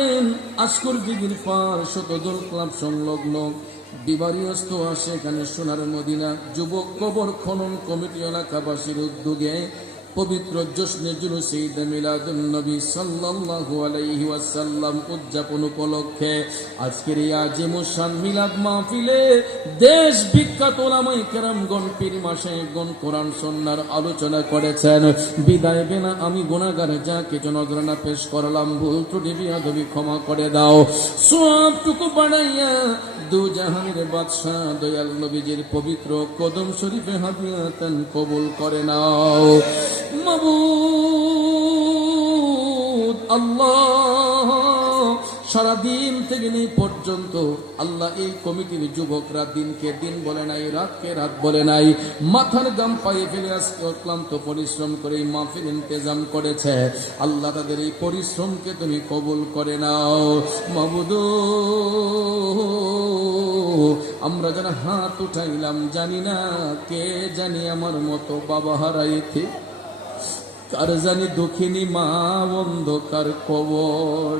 বলেন আশকুর দিঘির পার শতদল ক্লাব সংলগ্ন বিবারিয়স্ত আসে এখানে সোনার মদিনা যুবক কবর খনন কমিটি এলাকাবাসীর উদ্যোগে পবিত্র জশ্নে জুলুসে ঈদ মিলাদুন নবী সাল্লাল্লাহু আলাইহি ওয়াসাল্লাম উদযাপন উপলক্ষে আজকের এই আজিমুশ শান মিলাদ মাহফিলে দেশ বিখ্যাত উলামায়ে কেরামগণ পীর মাশায়েখগণ কোরআন সুন্নাহর আলোচনা করেছেন। বিদায় বেলা আমি গুনাহগার যা কিছু নজরানা পেশ করলাম ভুল ত্রুটি বিয়াদবি ক্ষমা করে দাও। সওয়াবটুকু বাড়াইয়া দু জাহানের বাদশাহ দয়াল নবীজির পবিত্র কদম শরীফে হাদিয়াতান কবুল করে নাও। মাবুদ আল্লাহ, সারাদিন থেকে নেই পর্যন্ত আল্লাহ এই কমিটির যুবকরা দিনকে দিন বলে নাই, রাতকে রাত বলে নাই, মাথার গাম পায়ে ফেলে আজকে অক্লান্ত পরিশ্রম করে এই মাহফিল ইন্তেজাম করেছে। আল্লাহ তাদের এই পরিশ্রমকে তুমি কবুল করে নাও। মাবুদ আমরা যারা হাত উঠাইলাম জানি না কে জানি আমার মতো বাবা হারাইতে, কার জানি দুঃখিনী মা অন্ধকার কবর।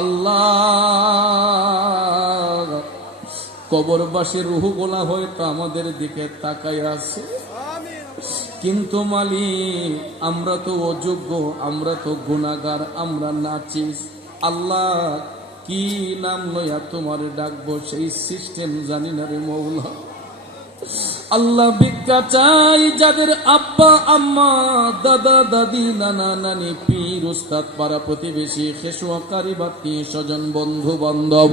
আল্লাহ কবরবাসীর রূহগুলা হয়তো আমাদের দিকে তাকায় আছে, কিন্তু মালিক আমরা তো অযোগ্য, আমরা তো গুনাহগার, আমরা নাচিস। আল্লাহ কি নাম লইয়া তোমার ডাকবো সেই সিস্টেম জানি না রে মৌলা। আল্লাহ ভিক্ষা চাই যাদের আব্বা আম্মা দাদা দাদি নানা নানি পীর উস্তাদ পাড়া প্রতিবেশী খেসুয়াকারী বাতি স্বজন বন্ধু বান্ধব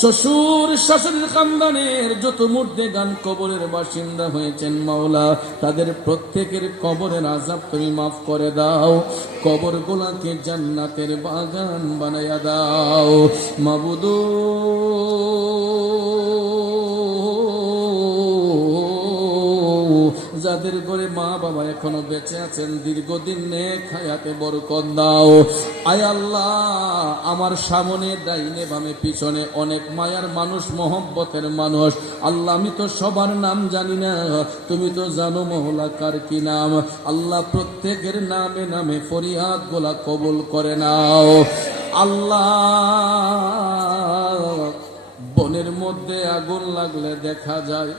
শ্বশুর শাশুড়ির খানদানের যত মুর্দে গান কবরের বাসিন্দা হয়েছেন মাওলা, তাদের প্রত্যেকের কবরের আযাব তুমি মাফ করে দাও, কবর গোলাকে জান্নাতের বাগান বানায়া দাও। মাবুদ যাদের ঘরে মা বাবা এখনো বেঁচে আছেন দীর্ঘদিন নেক হায়াতে বরকত দাও। আয় আল্লাহ আমার সামনে ডাইনে বামে পিছনে অনেক মায়ার মানুষ, মহব্বতের মানুষ। আল্লাহ আমি তো সবার নাম জানি না, তুমি তো জানো মহলা কার কি নাম। আল্লাহ প্রত্যেকের নামে নামে ফরিয়াদ গোলা কবুল করে নাও। আল্লাহ বনের মধ্যে আগুন লাগলে দেখা যায়,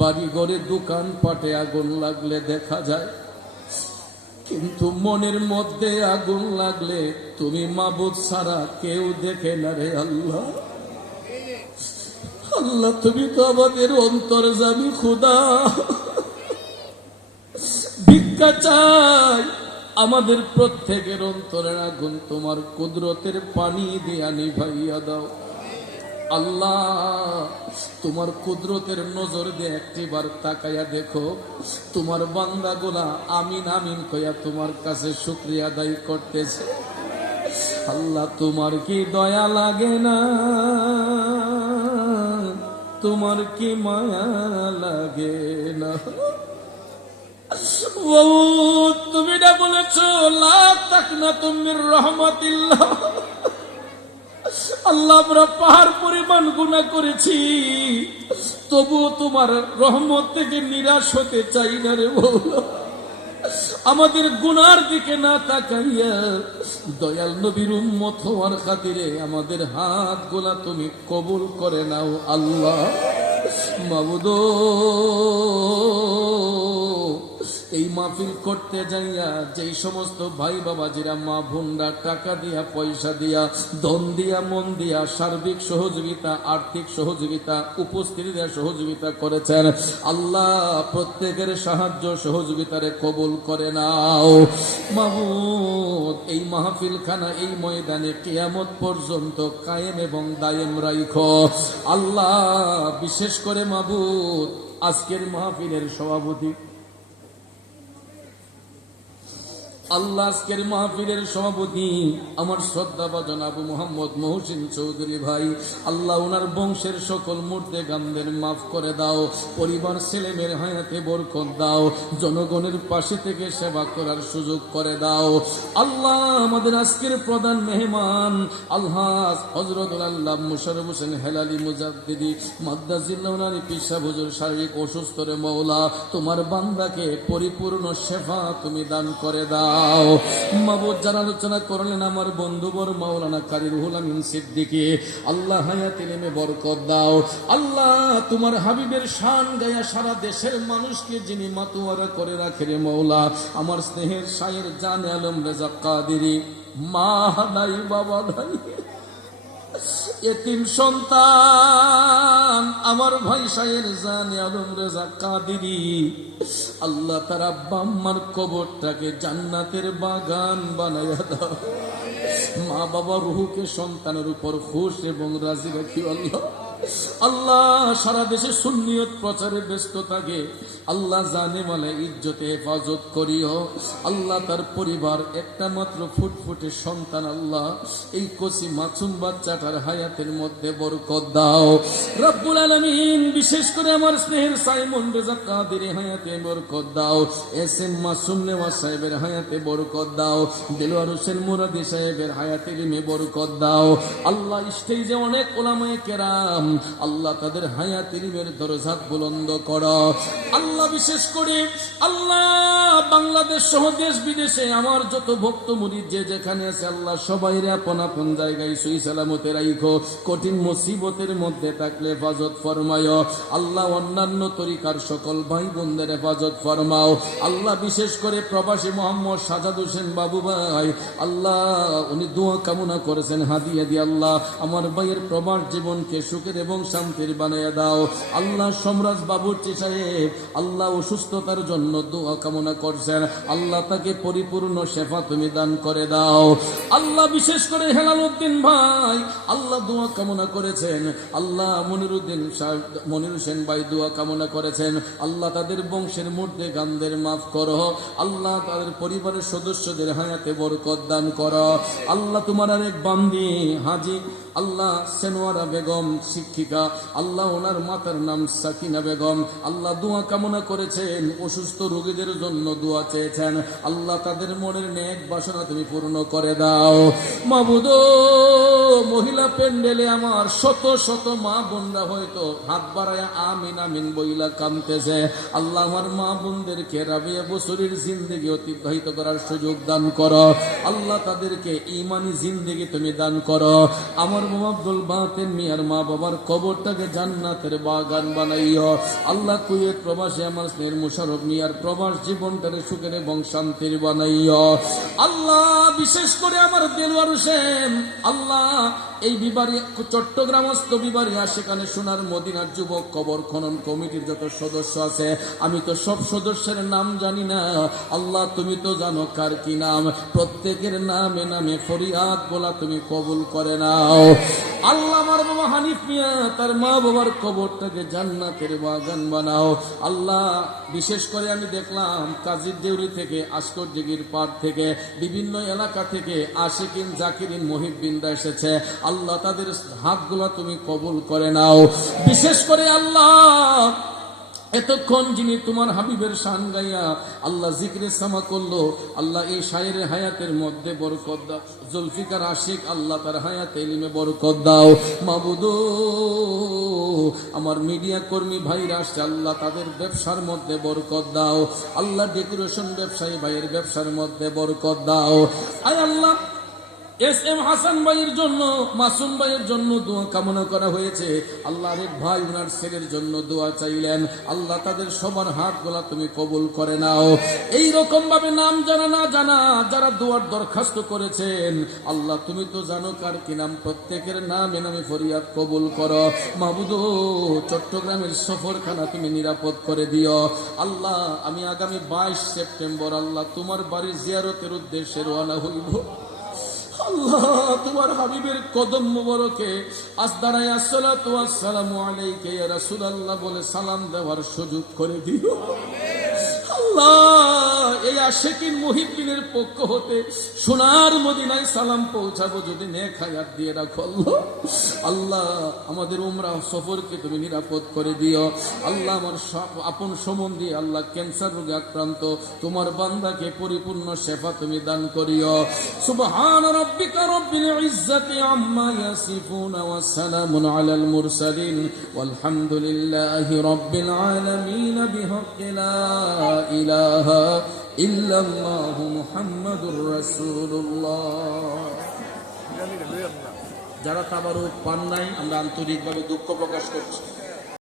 বাড়ি ঘরে দোকান পাটে আগুন লাগলে দেখা যায়, কিন্তু মনের মধ্যে আগুন লাগলে তুমি মাবুদ ছাড়া কেউ দেখে না রে আল্লাহ। আল্লাহ তুমি তো আমাদের অন্তর্যামী খোদা, ভিক্ষা চাই আমাদের প্রত্যেকের অন্তরের আগুন তোমার কুদরতের পানি দিয়া নিভাইয়া দাও। আল্লাহ তোমার কুদরতের নজর দিয়ে একটিবার তাকাইয়া দেখো, তোমার বান্দাগুলা আমিন আমিন কইয়া তোমার কাছে শুকরিয়া আদায় করতেছে। আল্লাহ তোমার কি দয়া লাগে না, তোমার কি মায়া লাগে না? তুমি না বলেছো লা তাকনাতু মির রাহমাতিল্লাহ। আল্লাহ আমরা পাহাড় পরিমাণ গুনাহ করেছি, তবুও তোমার রহমত থেকে নিরাশ হতে চাই না রে মওলা। আমাদের গুনার দিকে না তাকাইয়া দয়াল নবীর উম্মত হওয়ার খাতিরে আমাদের হাত গোলা তুমি কবুল করে নাও আল্লাহ। মাবুদ এই মাহফিল করতে যাইয়া যেই সমস্ত ভাই বাবাজিরা মা বোনরা টাকা দিয়া পয়সা দিয়া ধন দিয়া মন দিয়া সার্বিক সহযোগিতা আর্থিক সহযোগিতা উপস্থিতি দেওয়া সহযোগিতা করেছেন, আল্লাহ প্রত্যেকের সাহায্য সহযোগিতারে কবুল করে নাও। মাবুদ এই মাহফিল খানা এই ময়দানে কিয়ামত পর্যন্ত কায়েম এবং দায়েম রাখো আল্লাহ। বিশেষ করে মাবুদ আজকের মাহফিলের সভাপতি আল্লাহ, আজকের মাহফিলের সভাপতি আমার শ্রদ্ধাভাজন আবু মোহাম্মদ মহসিন চৌধুরী ভাই, আল্লাহ ওনার বংশের সকল মুর্দে গামদের মাফ করে দাও, পরিবার ছেলে মেয়ের হায়াতে বরকত দাও, জনগণের পাশে থেকে সেবা করার সুযোগ করে দাও আল্লাহ। আমাদের আজকের প্রধান মেহমান আলহাজ হযরতুল আল্লাহ মুশাররফ হোসেন হেলালি মুজাদ্দিদি মাদ্দাজিল্লাহু পিসা হুজুর শারীরিক অসুস্থ রে মওলা, তোমার বান্দাকে পরিপূর্ণ শেফা তুমি দান করে দাও। দাও। মাবুদ, যারা আলোচনা করলেন আমার বন্ধুবর মাওলানা কারি রুহুল আমিন সিদ্দিকী, আল্লাহ হায়াত ইলমে বরকত দাও। আল্লাহ তোমার হাবিবের শান গায়া সারা দেশের মানুষকে যিনি মাতোয়ারা করে রাখে রে মৌলা, আমার স্নেহের শায়ের জানে আলম রেজা কাদেরী, মা নাই বাবা নাই, এতিম সন্তান আমার ভাই শায়ের জানে আলম রেজা কাদেরী, আল্লাহ তার আব্বা আম্মার কবরটাকে জান্নাতের বাগান বানাইয়া দাও। মা বাবা রুহুকে সন্তানের উপর খুশ এবং রাজি রাখি আল্লাহ। আল্লাহ সারা দেশে সুন্নিয়ত প্রচারে ব্যস্ত থাকে, আল্লাহ জানে মালে ইজ্জতে হেফাজত করিও। আল্লাহ তার পরিবার একটা মাত্র ফুটফুটে সন্তান, আল্লাহ এই কচি মাসুম বাচ্চাটার হায়াতের মধ্যে বরকত দাও রব্বুল আলামিন। বিশেষ করে আমার স্নেহের সাইমন রেজা কাদেরী হায়াতে বরকত দাও, এস এম মাসুম নেওয়াজ সাহেবের হায়াতে বরকত দাও, দেলোয়ার হোসেন মুরাদি সাহেবের হায়াতে ইলমে বরকত দাও। আল্লাহ স্টেজে অনেক উলামায়ে কেরাম, আল্লাহ তাদের হায়াত ইলমের দরজাত বুলন্দ করো। আল্লাহ বিশেষ করে আল্লাহ বাংলাদেশ সহ দেশ বিদেশে আমার যত ভক্ত মুরিদ যে যেখানে আছে, আল্লাহ সবাইরে আপন আপন জায়গায় সহি সালামতে রাখো। কঠিন মুসিবতের মধ্যে থাকলে হেফাজত ফরমায়। আল্লাহ অন্যান্য তরিকার সকল ভাই বোনদের হেফাজত ফরমাও। আল্লাহ বিশেষ করে প্রবাসী মোহাম্মদ সাজাদ হোসেন বাবু ভাই, আল্লাহ উনি দোয়া কামনা করেছেন হাদিয়া দিয়ে, আল্লাহ আমার ভাইয়ের প্রবাস জীবনকে সুখের এবং শান্তির বানিয়ে দাও। আল্লাহ সম্রাজ বাবুর্চি সাহেব, আল্লাহ অসুস্থতার জন্য দোয়া কামনা করছেন, আল্লাহ তাকে পরিপূর্ণ শেফা তুমি দান করে দাও। আল্লাহ বিশেষ করে হেলাল উদ্দিন ভাই, আল্লাহ দোয়া কামনা করেছেন, আল্লাহ মনির হোসেন ভাই দোয়া কামনা করেছেন, আল্লাহ তাদের বংশের মধ্যে গানদের মাফ করো। আল্লাহ তাদের পরিবারের সদস্যদের হায়াতে বরকত দান করো। আল্লাহ তোমার আরেক বান্দি হাজি আল্লাহ সেনোয়ারা বেগম শিক্ষিকা, আল্লাহ ওনার মাতার নাম সাকিনা বেগম, আল্লাহ দোয়া কামনা করেছেন, অসুস্থ রোগীদের জন্য দোয়া চেয়েছেন, আল্লাহ তাদের মনের নেক বাসনা তুমি পূর্ণ করে দাও। মাবুদ, মহিলা প্যান্ডেলে আমার শত শত মা বোনরা হয়তো হাত বাড়ায় আমিন আমিন বইলা কামতেছে, আল্লাহ আমার মা বোনদেরকে রাবিয়া বছরের জিন্দেগি অতিবাহিত করার সুযোগ দান করো। আল্লাহ তাদেরকে ইমানি জিন্দেগি তুমি দান করো। আমার আব্দুল বাতেন মিয়ার মা বাবার কবরটাকে জান্নাতের বাগান বানাইও। আল্লাহ কুয়েত প্রবাসী আমার স্নেহের মুশারফ মিয়ার প্রবাস জীবনটারে সুখের এবং শান্তির বানাইও। আল্লাহ বিশেষ করে আমার দেলোয়ার হোসেন, আল্লাহ এই বিবাড়ি চট্টগ্রামস্থ বিবাড়ি সেখানে সোনার মদিনার যুবক কবর খনন কমিটির যত সদস্য আছে, আমি তো সব সদস্যের নাম জানি না, আল্লাহ তুমি তো জানো কার কি নাম, প্রত্যেকের নামে নামে ফরিয়াদ বলা তুমি কবুল করে নাও। আল্লাহ আমার বাবা হানিফ মিয়া তার মা বাবার কবরটাকে জান্নাতের বাগান বানাও। আল্লাহ বিশেষ করে আমি দেখলাম কাজীর দেউরি থেকে, আসকর দিঘির পাড় থেকে, বিভিন্ন এলাকা থেকে আশিকিন জাকিরিন মুহিব্বিনরা এসেছে, আল্লাহ তাদের হাতগুলো তুমি কবুল করে নাও। বিশেষ করে আল্লাহ এতক্ষণ যিনি তোমার হাবিবের শান গাইয়া আল্লাহ জিক্রে সামা করলো, আল্লাহ এই শায়ের হায়াতের মধ্যে বরকত দাও। জুলফিকার আশিক, আল্লাহ তার হায়াতে ইলমে বরকত দাও। মাবুদ, আমার মিডিয়া কর্মী ভাইরা আসছে, আল্লাহ তাদের ব্যবসার মধ্যে বরকত দাও। আল্লাহ ডেকোরেশন ব্যবসায়ী ভাইয়ের ব্যবসার মধ্যে বরকত দাও। আয় আল্লাহ এস এম হাসান ভাইয়ের জন্য, মাসুম ভাইয়ের জন্য দোয়া কামনা করা হয়েছে, আল্লাহ আরেক ভাই ওনার ছেলের জন্য দোয়া চাইলেন, আল্লাহ তাদের সবার হাত গোলা তুমি কবুল করে নাও। এই রকম ভাবে নাম জানা না জানা যারা দোয়ার দরখাস্ত করেছেন, আল্লাহ তুমি তো জানো কার কি নাম, প্রত্যেকের নামে নামে ফরিয়াদ কবুল করো। মাহবুদ, চট্টগ্রামের সফরখানা তুমি নিরাপদ করে দিও। আল্লাহ আমি আগামী 22 সেপ্টেম্বর আল্লাহ তোমার বাড়ির জিয়ারতের উদ্দেশ্যে রওনা হইব। আল্লাহ তোমার হাবিবের কদম মোবারকে আজ দাঁড়ায় আসসালাতু ওয়াসসালামু আলাইকা ইয়া রাসূলুল্লাহ বলে সালাম দেওয়ার সুযোগ করে দিও। আল্লাহ এই আশিকিন মুহিব্বিনের পক্ষ হতে সোনার মদিনায় সালাম পৌঁছাবো যদি নেক হায়াত দিয়ে রাখো। আল্লাহ আল্লাহ আমাদের উমরা সফরকে তুমি নিরাপদ করে দিও। আল্লাহ আমার আপন সম্বন্ধী আল্লাহ ক্যান্সার রোগে আক্রান্ত তোমার বান্দাকে পরিপূর্ণ শেফা তুমি দান করিও। সুবহান রাব্বিকা রাব্বিল ইজ্জাতি আম্মা ইয়াসিফুন ওয়া সালামুন আলাল মুরসালিন ওয়ালহামদুলিল্লাহি রাব্বিল আলামিন বিহাক্কি লা ইলাহা ইল্লাল্লাহু মুহাম্মাদুর রাসূলুল্লাহ। যারা তাবারুক পান নাই, আমরা আন্তরিকভাবে দুঃখ প্রকাশ করছি।